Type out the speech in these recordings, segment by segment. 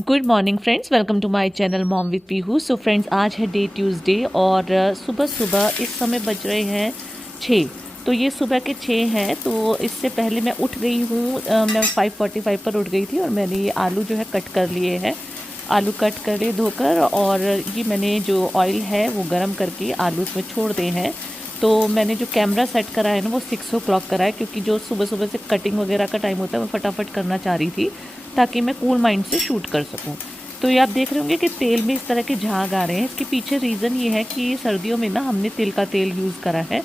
Good morning friends, welcome to my channel mom with Pihu. So friends, आज है day Tuesday और सुबह सुबह इस समय बज रहे हैं 6। तो ये सुबह के 6 हैं। तो इससे पहले मैं उठ गई हूँ। मैं 5:45 पर उठ गई थी और मैंने ये आलू जो है कट कर लिए हैं। आलू कट कर लिए धोकर, और ये मैंने जो ऑयल है वो गरम करके आलू इसमें छोड़ दिए हैं। तो मैंने जो कैमरा सेट करा है ना वो 6 o'clock करा है, क्योंकि जो सुबह सुबह से कटिंग वगैरह का टाइम होता है मैं फटाफट करना चाह रही थी ताकि मैं कूल माइंड से शूट कर सकूं। तो ये आप देख रहे होंगे कि तेल में इस तरह के झाग आ रहे हैं। इसके पीछे रीज़न ये है कि सर्दियों में ना हमने तिल का तेल यूज़ करा है,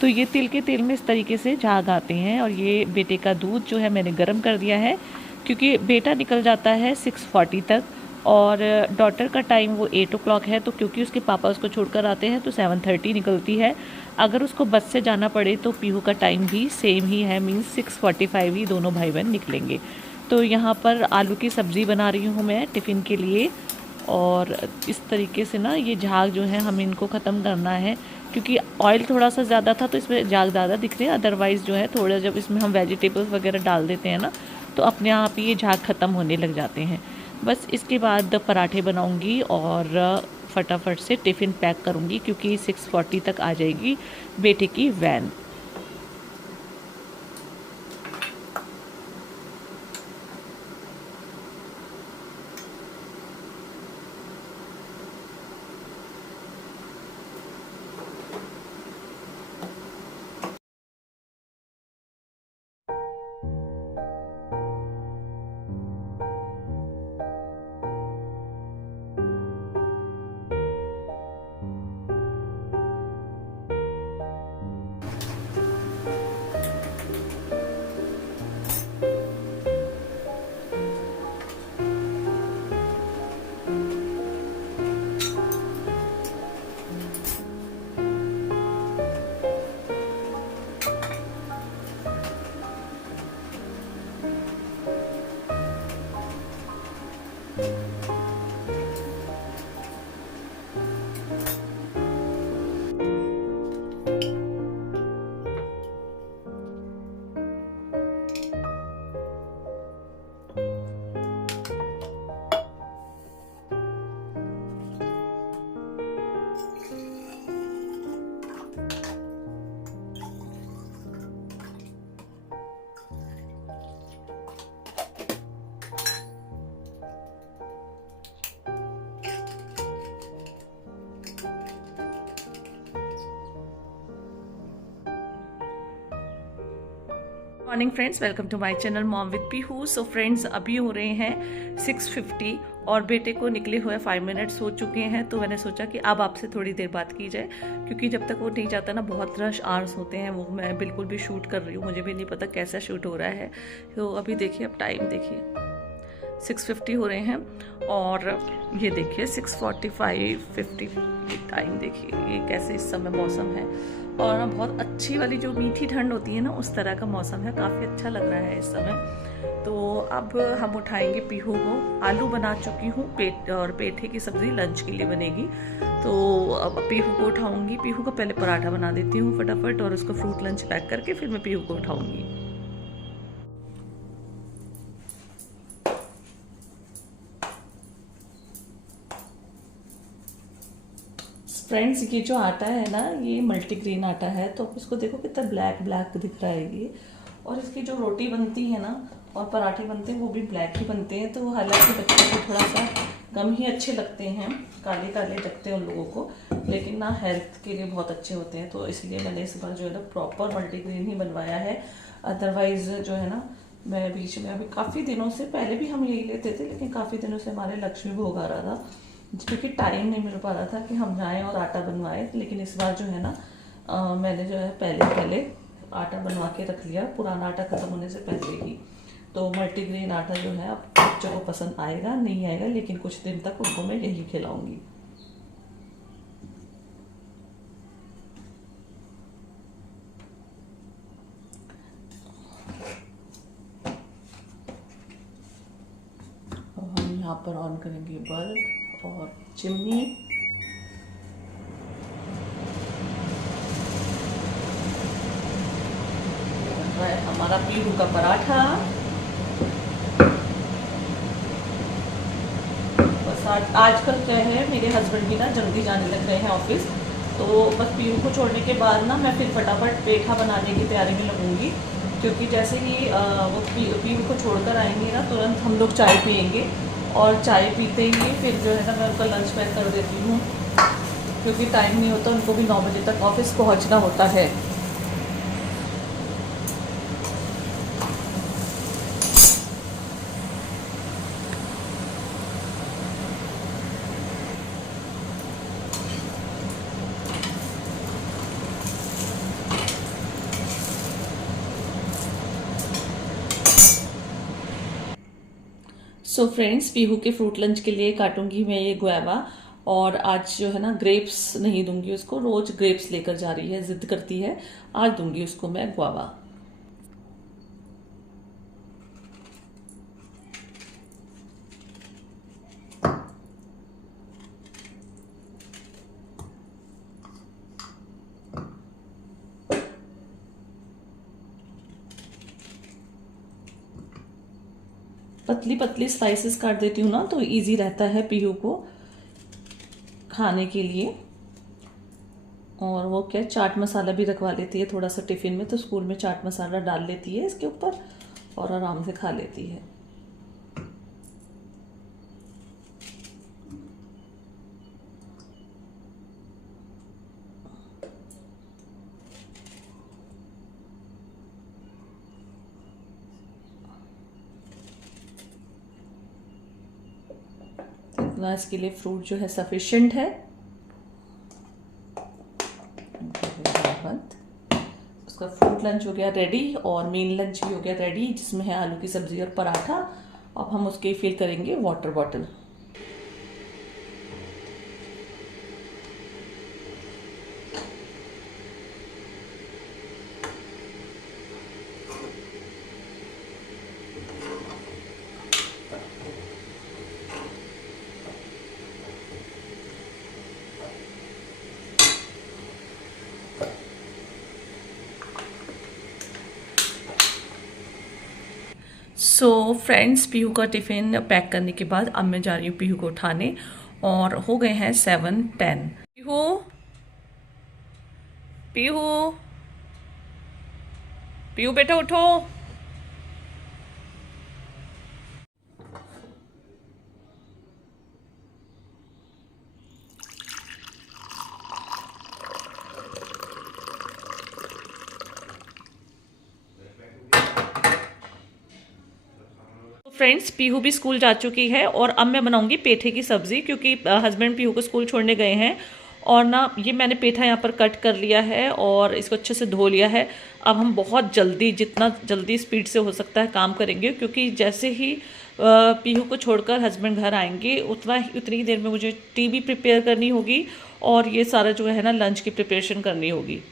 तो ये तिल के तेल में इस तरीके से झाग आते हैं। और ये बेटे का दूध जो है मैंने गर्म कर दिया है, क्योंकि बेटा निकल जाता है 6:40 तक और डॉटर का टाइम वो 8 o'clock है। तो क्योंकि उसके पापा उसको छोड़कर आते हैं तो 7:30 निकलती है। अगर उसको बस से जाना पड़े तो पीहू का टाइम भी सेम ही है, मीन्स 6:45 ही दोनों भाई बहन निकलेंगे। तो यहाँ पर आलू की सब्ज़ी बना रही हूँ मैं टिफ़िन के लिए। और इस तरीके से ना ये झाग जो है हमें इनको ख़त्म करना है, क्योंकि ऑयल थोड़ा सा ज़्यादा था तो इसमें झाग ज़्यादा दिख रहे हैं। अदरवाइज़ जो है थोड़ा जब इसमें हम वेजिटेबल्स वगैरह डाल देते हैं ना तो अपने आप ही ये झाग ख़त्म होने लग जाते हैं। बस इसके बाद पराठे बनाऊँगी और फटाफट से टिफ़िन पैक करूँगी, क्योंकि 6:40 तक आ जाएगी बेटे की van. Morning friends, welcome to my channel mom with Pihu. So friends, अभी हो रहे हैं 6:50 और बेटे को निकले हुए 5 मिनट्स हो चुके हैं। तो मैंने सोचा कि अब आपसे थोड़ी देर बात की जाए, क्योंकि जब तक वो नहीं जाता ना बहुत रश आवर्स होते हैं। वो मैं बिल्कुल भी शूट कर रही हूँ, मुझे भी नहीं पता कैसा शूट हो रहा है। तो अभी देखिए, अब टाइम देखिए 6:50 हो रहे हैं और ये देखिए 6:45 50 टाइम देखिए ये कैसे इस समय मौसम है। और ना बहुत अच्छी वाली जो मीठी ठंड होती है ना उस तरह का मौसम है, काफ़ी अच्छा लग रहा है इस समय। तो अब हम उठाएंगे पीहू को। आलू बना चुकी हूँ, पेठे की सब्ज़ी लंच के लिए बनेगी। तो अब पीहू को उठाऊंगी। पीहू को पहले पराठा बना देती हूँ फटाफट और उसको फ्रूट लंच पैक करके फिर मैं पीहू को उठाऊंगी। फ्रेंड्स, ये जो आटा है ना ये मल्टीग्रेन आटा है। तो आप इसको देखो कितना ब्लैक ब्लैक दिख रहा है ये। और इसकी जो रोटी बनती है ना और पराठे बनते हैं वो भी ब्लैक ही बनते हैं। तो हालांकि बच्चों को थोड़ा सा कम ही अच्छे लगते हैं, काले काले लगते हैं उन लोगों को, लेकिन ना हेल्थ के लिए बहुत अच्छे होते हैं। तो इसलिए मैंने इस बार जो है ना प्रॉपर मल्टीग्रेन ही बनवाया है। अदरवाइज जो है ना मैं बीच में अभी काफ़ी दिनों से, पहले भी हम यही लेते थे लेकिन काफ़ी दिनों से हमारे लक्ष्मी भोग आ रहा था, क्योंकि टाइम नहीं मिल पा रहा था कि हम जाएं और आटा बनवाएं। लेकिन इस बार जो है ना मैंने जो है पहले आटा बनवा के रख लिया, पुराना आटा ख़त्म होने से पहले ही। तो मल्टीग्रेन आटा जो है अब बच्चों को पसंद आएगा नहीं आएगा, लेकिन कुछ दिन तक उनको मैं यही खिलाऊंगी। अब हम यहाँ पर ऑन करेंगे बल्ब और चिमनी। हमारा पीहू का पराठा। आज आजकल क्या है, मेरे हस्बैंड भी ना जल्दी जाने लग गए हैं ऑफिस, तो बस पीहू को छोड़ने के बाद ना मैं फिर फटाफट पेठा बनाने की तैयारी में लगूंगी, क्योंकि जैसे ही वो पीहू को छोड़कर आएंगे ना, तुरंत हम लोग चाय पियेंगे, और चाय पीते ही फिर जो है ना मैं उनका लंच पैक कर देती हूँ, क्योंकि टाइम नहीं होता, उनको भी 9 बजे तक ऑफिस पहुँचना होता है। सो फ्रेंड्स, पीहू के फ्रूट लंच के लिए काटूंगी मैं ये गुआवा, और आज जो है ना ग्रेप्स नहीं दूंगी उसको, रोज ग्रेप्स लेकर जा रही है, जिद करती है, आज दूंगी उसको मैं गुआवा। पतली पतली स्लाइसेस काट देती हूँ ना, तो इजी रहता है पीहू को खाने के लिए। और वो क्या, चाट मसाला भी रखवा लेती है थोड़ा सा टिफिन में, तो स्कूल में चाट मसाला डाल लेती है इसके ऊपर और आराम से खा लेती है। इतना इसके लिए फ्रूट जो है सफिशिएंट है। उसका फ्रूट लंच हो गया रेडी, और मेन लंच भी हो गया रेडी, जिसमें है आलू की सब्जी और पराठा। अब हम उसके फिल करेंगे water bottle. So friends, Pihu का टिफ़िन पैक करने के बाद अब मैं जा रही हूँ पीहू को उठाने, और हो गए हैं 7:10। पीहू, पीहू, पीहू बेटा उठो। फ्रेंड्स, पीहू भी स्कूल जा चुकी है, और अब मैं बनाऊंगी पेठे की सब्ज़ी, क्योंकि हस्बैंड पीहू को स्कूल छोड़ने गए हैं। और ना ये मैंने पेठा यहाँ पर कट कर लिया है और इसको अच्छे से धो लिया है। अब हम बहुत जल्दी, जितना जल्दी स्पीड से हो सकता है काम करेंगे, क्योंकि जैसे ही पीहू को छोड़कर हस्बैंड घर आएंगे, उतनी ही देर में मुझे टी भी प्रिपेयर करनी होगी, और ये सारा जो है ना लंच की प्रिपरेशन करनी होगी।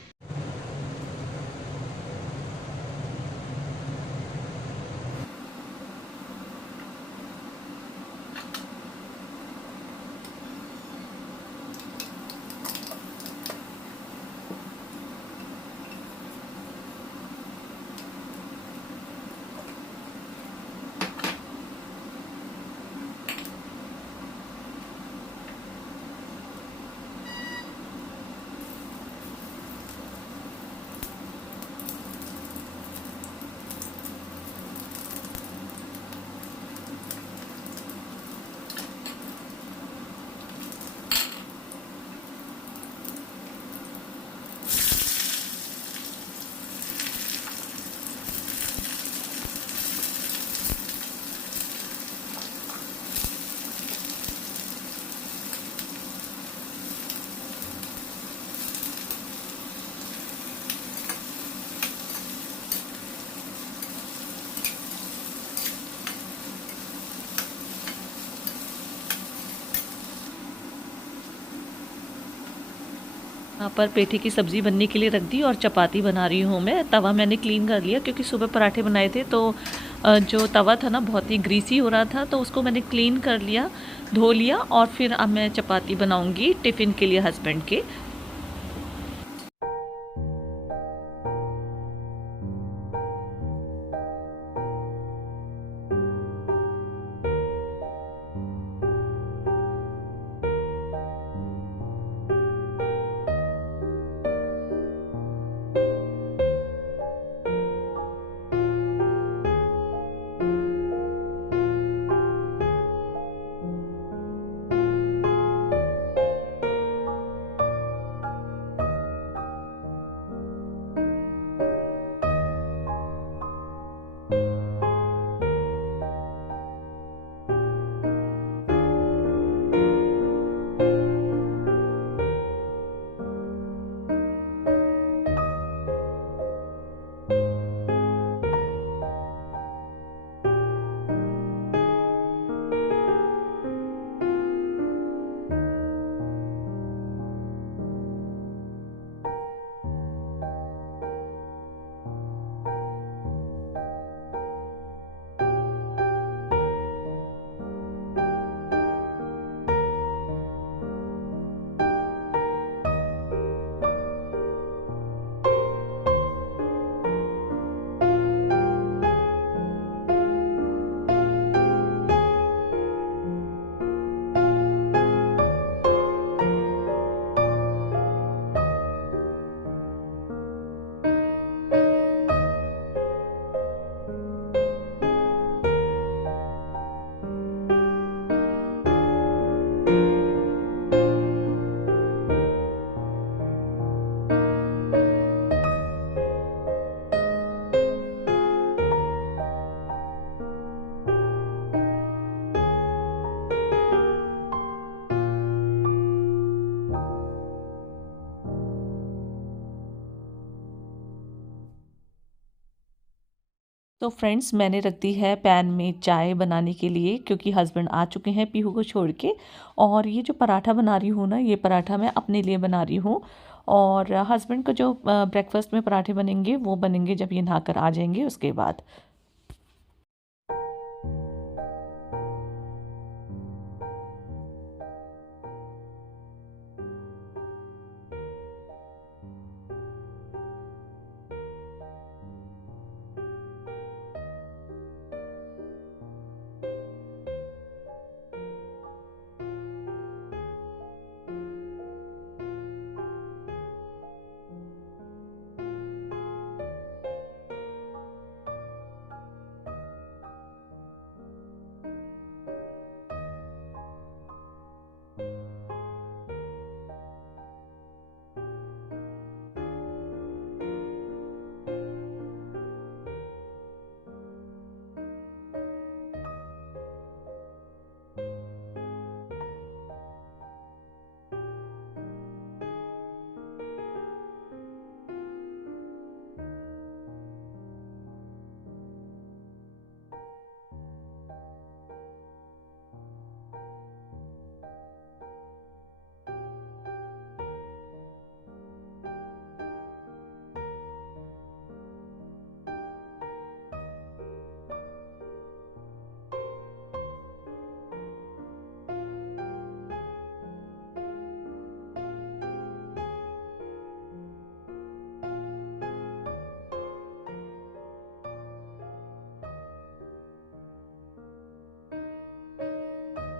यहाँ पर पेठे की सब्ज़ी बनने के लिए रख दी, और चपाती बना रही हूँ मैं। तवा मैंने क्लीन कर लिया, क्योंकि सुबह पराठे बनाए थे, तो जो तवा था ना बहुत ही ग्रीसी हो रहा था, तो उसको मैंने क्लीन कर लिया, धो लिया, और फिर अब मैं चपाती बनाऊँगी टिफ़िन के लिए हस्बैंड के। तो फ्रेंड्स मैंने रख दी है पैन में चाय बनाने के लिए, क्योंकि हस्बैंड आ चुके हैं पीहू को छोड़ के। और ये जो पराठा बना रही हूँ ना, ये पराठा मैं अपने लिए बना रही हूँ। और हस्बैंड को जो ब्रेकफास्ट में पराठे बनेंगे वो बनेंगे जब ये नहाकर आ जाएंगे उसके बाद।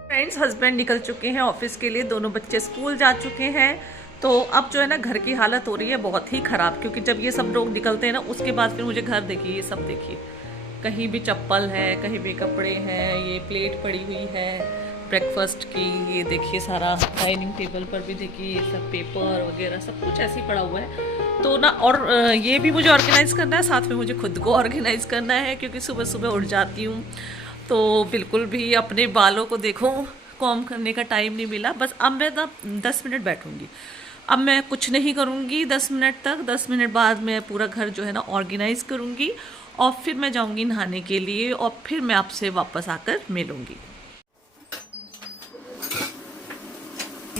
फ्रेंड्स हस्बैंड निकल चुके हैं ऑफिस के लिए, दोनों बच्चे स्कूल जा चुके हैं। तो अब जो है ना घर की हालत हो रही है बहुत ही ख़राब, क्योंकि जब ये सब लोग निकलते हैं ना उसके बाद फिर मुझे घर देखिए, ये सब देखिए, कहीं भी चप्पल है, कहीं भी कपड़े हैं, ये प्लेट पड़ी हुई है ब्रेकफास्ट की, ये देखिए सारा डाइनिंग टेबल पर भी देखिए ये सब पेपर वगैरह सब कुछ ऐसे ही पड़ा हुआ है। तो ना और ये भी मुझे ऑर्गेनाइज़ करना है, साथ में मुझे खुद को ऑर्गेनाइज़ करना है, क्योंकि सुबह सुबह उठ जाती हूँ तो बिल्कुल भी अपने बालों को देखो कॉम करने का टाइम नहीं मिला। बस अब मैं 10 मिनट बैठूंगी, अब मैं कुछ नहीं करूँगी 10 मिनट तक। 10 मिनट बाद मैं पूरा घर जो है ना ऑर्गेनाइज़ करूँगी और फिर मैं जाऊँगी नहाने के लिए और फिर मैं आपसे वापस आकर मिलूँगी।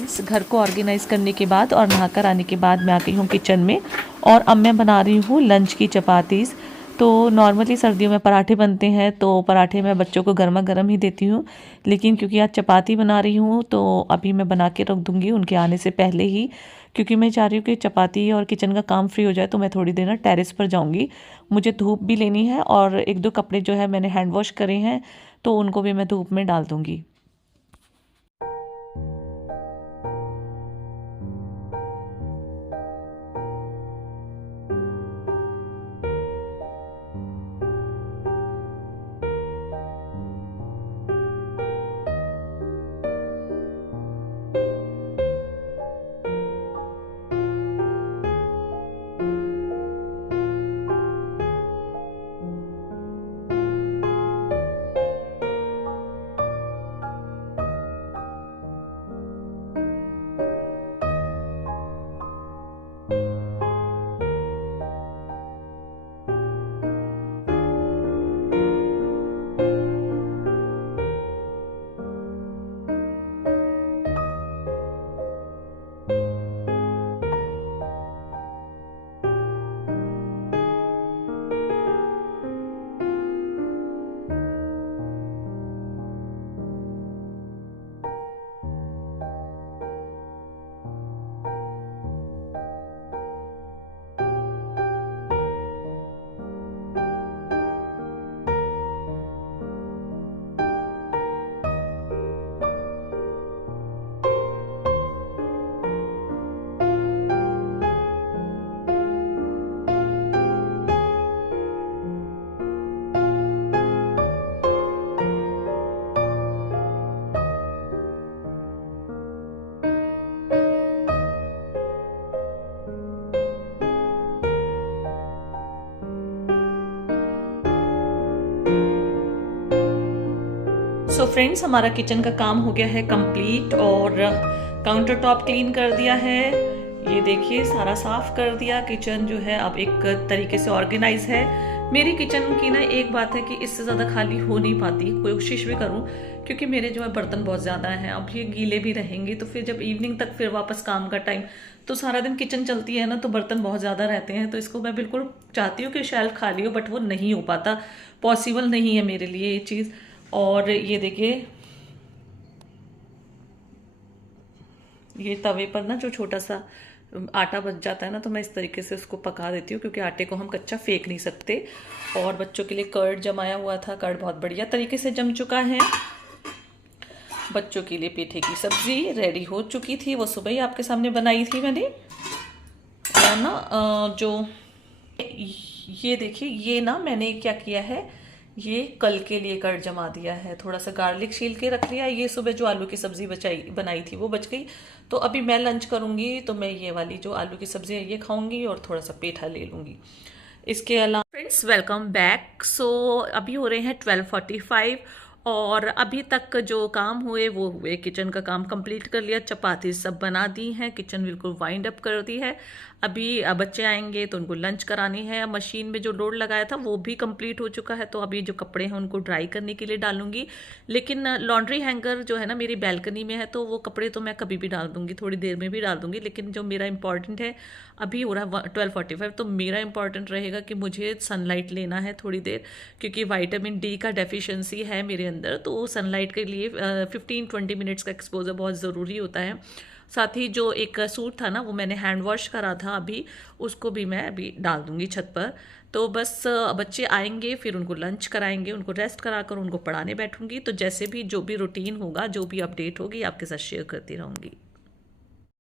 इस घर को ऑर्गेनाइज़ करने के बाद और नहाकर आने के बाद मैं आ गई हूँ किचन में और अब मैं बना रही हूँ लंच की चपातीस। तो नॉर्मली सर्दियों में पराठे बनते हैं तो पराठे मैं बच्चों को गर्मा गर्म ही देती हूँ, लेकिन क्योंकि आज चपाती बना रही हूँ तो अभी मैं बना के रख दूँगी उनके आने से पहले ही, क्योंकि मैं चाह रही हूँ कि चपाती और किचन का काम फ्री हो जाए। तो मैं थोड़ी देर ना टेरेस पर जाऊँगी, मुझे धूप भी लेनी है और एक दो कपड़े जो है मैंने हैंड वॉश करे हैं तो उनको भी मैं धूप में डाल दूँगी। सो फ्रेंड्स हमारा किचन का काम हो गया है कंप्लीट और काउंटर टॉप क्लीन कर दिया है। ये देखिए सारा साफ कर दिया, किचन जो है अब एक तरीके से ऑर्गेनाइज है। मेरी किचन की ना एक बात है कि इससे ज़्यादा खाली हो नहीं पाती, कोशिश भी करूँ, क्योंकि मेरे जो है बर्तन बहुत ज़्यादा हैं। अब ये गीले भी रहेंगे तो फिर जब इवनिंग तक फिर वापस काम का टाइम, तो सारा दिन किचन चलती है ना, तो बर्तन बहुत ज़्यादा रहते हैं। तो इसको मैं बिल्कुल चाहती हूँ कि शेल्फ खाली हो, बट वो नहीं हो पाता, पॉसिबल नहीं है मेरे लिए ये चीज़। और ये देखिए, ये तवे पर ना जो छोटा सा आटा बच जाता है ना, तो मैं इस तरीके से उसको पका देती हूँ, क्योंकि आटे को हम कच्चा फेंक नहीं सकते। और बच्चों के लिए कर्ड जमाया हुआ था, कर्ड बहुत बढ़िया तरीके से जम चुका है। बच्चों के लिए पेठे की सब्जी रेडी हो चुकी थी, वो सुबह ही आपके सामने बनाई थी मैंने। और ना जो ये देखिए, ये ना मैंने क्या किया है, ये कल के लिए कर्ड जमा दिया है। थोड़ा सा गार्लिक छील के रख लिया। ये सुबह जो आलू की सब्जी बनाई थी वो बच गई, तो अभी मैं लंच करूंगी तो मैं ये वाली जो आलू की सब्जी है ये खाऊंगी और थोड़ा सा पेठा ले लूंगी। इसके अलावा फ्रेंड्स, वेलकम बैक। सो अभी हो रहे हैं 12:45 और अभी तक जो काम हुए वो हुए। किचन का काम कंप्लीट कर लिया, चपाती सब बना दी हैं, किचन बिल्कुल वाइंड अप कर दी है। अभी बच्चे आएंगे तो उनको लंच करानी है। मशीन में जो लोड लगाया था वो भी कंप्लीट हो चुका है, तो अभी जो कपड़े हैं उनको ड्राई करने के लिए डालूंगी। लेकिन लॉन्ड्री हैंगर जो है ना मेरी बैल्कनी में है, तो वो कपड़े तो मैं कभी भी डाल दूंगी, थोड़ी देर में भी डाल दूंगी। लेकिन जो मेरा इंपॉर्टेंट है, अभी हो रहा है 12:45, तो मेरा इंपॉर्टेंट रहेगा कि मुझे सनलाइट लेना है थोड़ी देर, क्योंकि विटामिन डी का डेफिशिएंसी है मेरे अंदर। तो सनलाइट के लिए 15-20 मिनट्स का एक्सपोजर बहुत ज़रूरी होता है। साथ ही जो एक सूट था ना, वो मैंने हैंड वॉश करा था अभी, उसको भी मैं अभी डाल दूंगी छत पर। तो बस बच्चे आएंगे, फिर उनको लंच कराएंगे, उनको रेस्ट कराकर उनको पढ़ाने बैठूंगी। तो जैसे भी जो भी रूटीन होगा, जो भी अपडेट होगी, आपके साथ शेयर करती रहूँगी।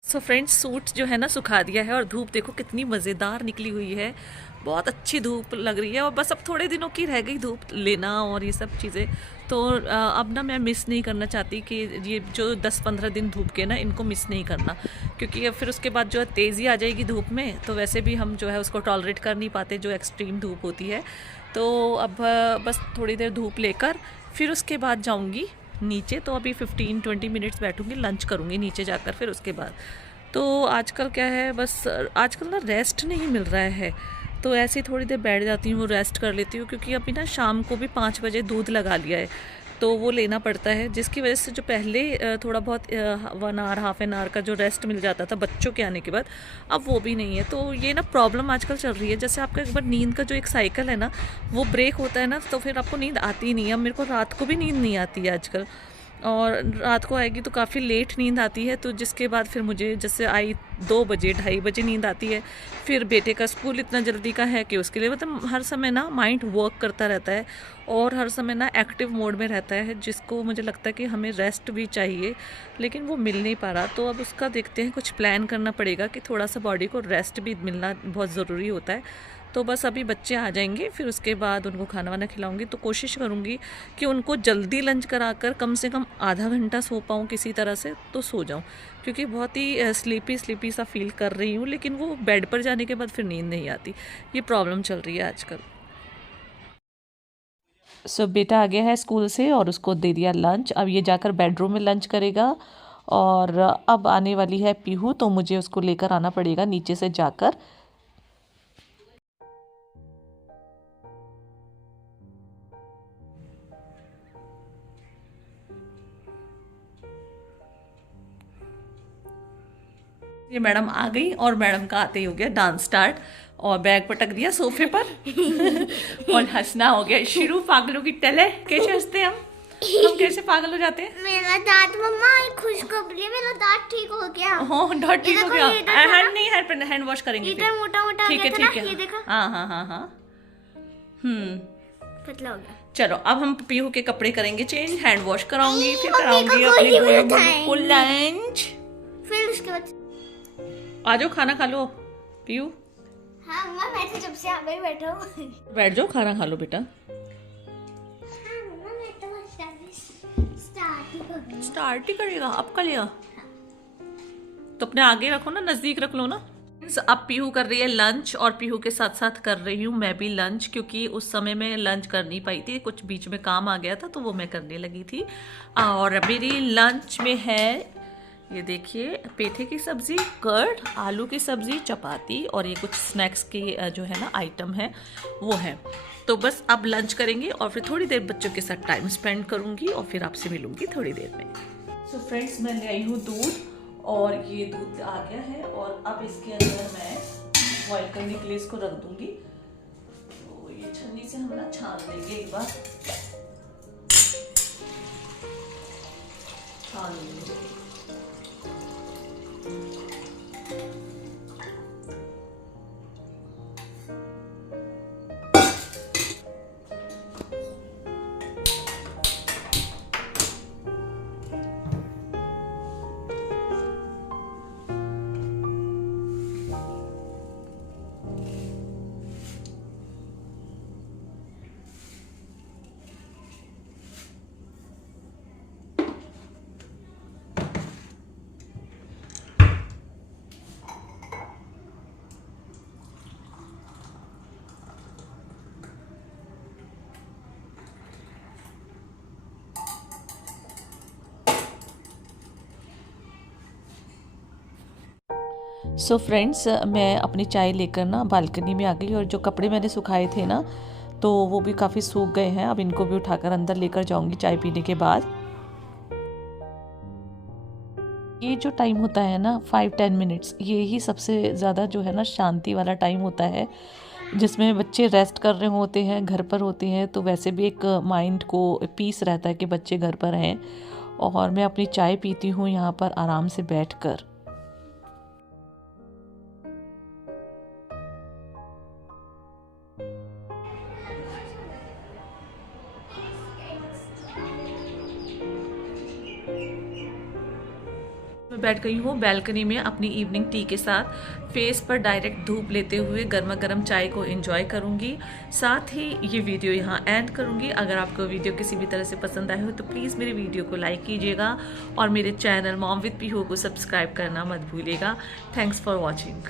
सो फ्रेंड्स, सूट जो है ना सुखा दिया है, और धूप देखो कितनी मज़ेदार निकली हुई है, बहुत अच्छी धूप लग रही है। और बस अब थोड़े दिनों की रह गई धूप लेना और ये सब चीज़ें। तो अब ना मैं मिस नहीं करना चाहती कि ये जो 10-15 दिन धूप के ना, इनको मिस नहीं करना, क्योंकि अब फिर उसके बाद जो है तेज़ी आ जाएगी धूप में, तो वैसे भी हम जो है उसको टॉलरेट कर नहीं पाते, जो एक्सट्रीम धूप होती है। तो अब बस थोड़ी देर धूप लेकर फिर उसके बाद जाऊँगी नीचे। तो अभी 15-20 मिनट्स बैठूंगी, लंच करूंगी नीचे जाकर, फिर उसके बाद। तो आजकल क्या है, बस आजकल ना रेस्ट नहीं मिल रहा है, तो ऐसे ही थोड़ी देर बैठ जाती हूँ, रेस्ट कर लेती हूँ। क्योंकि अभी ना शाम को भी 5 बजे दूध लगा लिया है, तो वो लेना पड़ता है, जिसकी वजह से जो पहले थोड़ा बहुत 1 आवर हाफ एन आवर का जो रेस्ट मिल जाता था बच्चों के आने के बाद, अब वो भी नहीं है। तो ये ना प्रॉब्लम आजकल चल रही है। जैसे आपका एक बार नींद का जो एक साइकिल है ना, वो ब्रेक होता है ना, तो फिर आपको नींद आती ही नहीं है। अब मेरे को रात को भी नींद नहीं आती है आजकल, और रात को आएगी तो काफ़ी लेट नींद आती है। तो जिसके बाद फिर मुझे जैसे आई 2 बजे 2:30 बजे नींद आती है। फिर बेटे का स्कूल इतना जल्दी का है कि उसके लिए मतलब हर समय ना माइंड वर्क करता रहता है, और हर समय ना एक्टिव मोड में रहता है, जिसको मुझे लगता है कि हमें रेस्ट भी चाहिए, लेकिन वो मिल नहीं पा रहा। तो अब उसका देखते हैं, कुछ प्लान करना पड़ेगा कि थोड़ा सा बॉडी को रेस्ट भी मिलना बहुत ज़रूरी होता है। तो बस अभी बच्चे आ जाएंगे, फिर उसके बाद उनको खाना वाना खिलाऊंगी। तो कोशिश करूंगी कि उनको जल्दी लंच कराकर कम से कम आधा घंटा सो पाऊँ किसी तरह से, तो सो जाऊं, क्योंकि बहुत ही स्लीपी सा फील कर रही हूँ। लेकिन वो बेड पर जाने के बाद फिर नींद नहीं आती, ये प्रॉब्लम चल रही है आजकल। सो बेटा आ गया है स्कूल से और उसको दे दिया लंच। अब ये जाकर बेडरूम में लंच करेगा, और अब आने वाली है पीहू, तो मुझे उसको लेकर आना पड़ेगा नीचे से जाकर। ये मैडम आ गई, और मैडम का आते ही हो गया डांस स्टार्ट, और बैग पटक दिया सोफे पर और हंसना हो गया शुरू। पागलों की टले, कैसे हंसते हैं हम कैसे पागल हो जाते हैं। मेरा दांत मम्मा खुशखबरी, मेरा दांत ठीक हो गया। हाँ, दांत ठीक हो गया। हैंड नहीं, हैंड वॉश करेंगे इधर मोटा मोटा ठीक है, ठीक है। ये देखो। हाँ हाँ हाँ हाँ, पतला हो गया। चलो अब हम पीहू के कपड़े करेंगे चेंज, हैंड वॉश कराऊंगी, फिर कराऊंगी अपने को लंच, फिर उसके बाद आ जाओ खाना खा लो पीहू। हाँ मम्मा, मैं तो जब से यहाँ पे बैठा हूँ। बैठ जाओ, खाना खा लो बेटा। स्टार्ट ही करेगा, अब करेगा तो अपने आगे रखो ना, नजदीक रख लो ना। अब पीहू कर रही है लंच, और पीहू के साथ साथ कर रही हूँ मैं भी लंच, क्योंकि उस समय में लंच कर नहीं पाई थी, कुछ बीच में काम आ गया था, तो वो मैं करने लगी थी। और मेरी लंच में है ये देखिए पेठे की सब्ज़ी, कर्ड, आलू की सब्ज़ी, चपाती और ये कुछ स्नैक्स के जो है ना आइटम है वो है। तो बस अब लंच करेंगे और फिर थोड़ी देर बच्चों के साथ टाइम स्पेंड करूँगी और फिर आपसे मिलूँगी थोड़ी देर में। सो फ्रेंड्स, मैं ले आई हूँ दूध और ये दूध आ गया है और अब इसके अंदर मैं बॉईल करने के लिए इसको रख दूँगी। तो ये छन्नी से हम ना छान लेंगे, एक बार छान लेंगे। सो फ्रेंड्स, मैं अपनी चाय लेकर ना बालकनी में आ गई और जो कपड़े मैंने सुखाए थे ना तो वो भी काफ़ी सूख गए हैं। अब इनको भी उठाकर अंदर लेकर जाऊंगी चाय पीने के बाद। ये जो टाइम होता है ना 5-10 मिनट्स, ये ही सबसे ज़्यादा जो है ना शांति वाला टाइम होता है, जिसमें बच्चे रेस्ट कर रहे होते हैं, घर पर होते हैं। तो वैसे भी एक माइंड को पीस रहता है कि बच्चे घर पर हैं और मैं अपनी चाय पीती हूँ यहाँ पर आराम से बैठकर। मैं बैठ गई हूँ बैल्कनी में अपनी इवनिंग टी के साथ, फेस पर डायरेक्ट धूप लेते हुए गर्मा गर्म चाय को एंजॉय करूँगी। साथ ही ये वीडियो यहाँ एंड करूँगी। अगर आपको वीडियो किसी भी तरह से पसंद आए हो तो प्लीज़ मेरे वीडियो को लाइक कीजिएगा और मेरे चैनल मॉम विद पीहू को सब्सक्राइब करना मत भूलिएगा। Thanks for watching.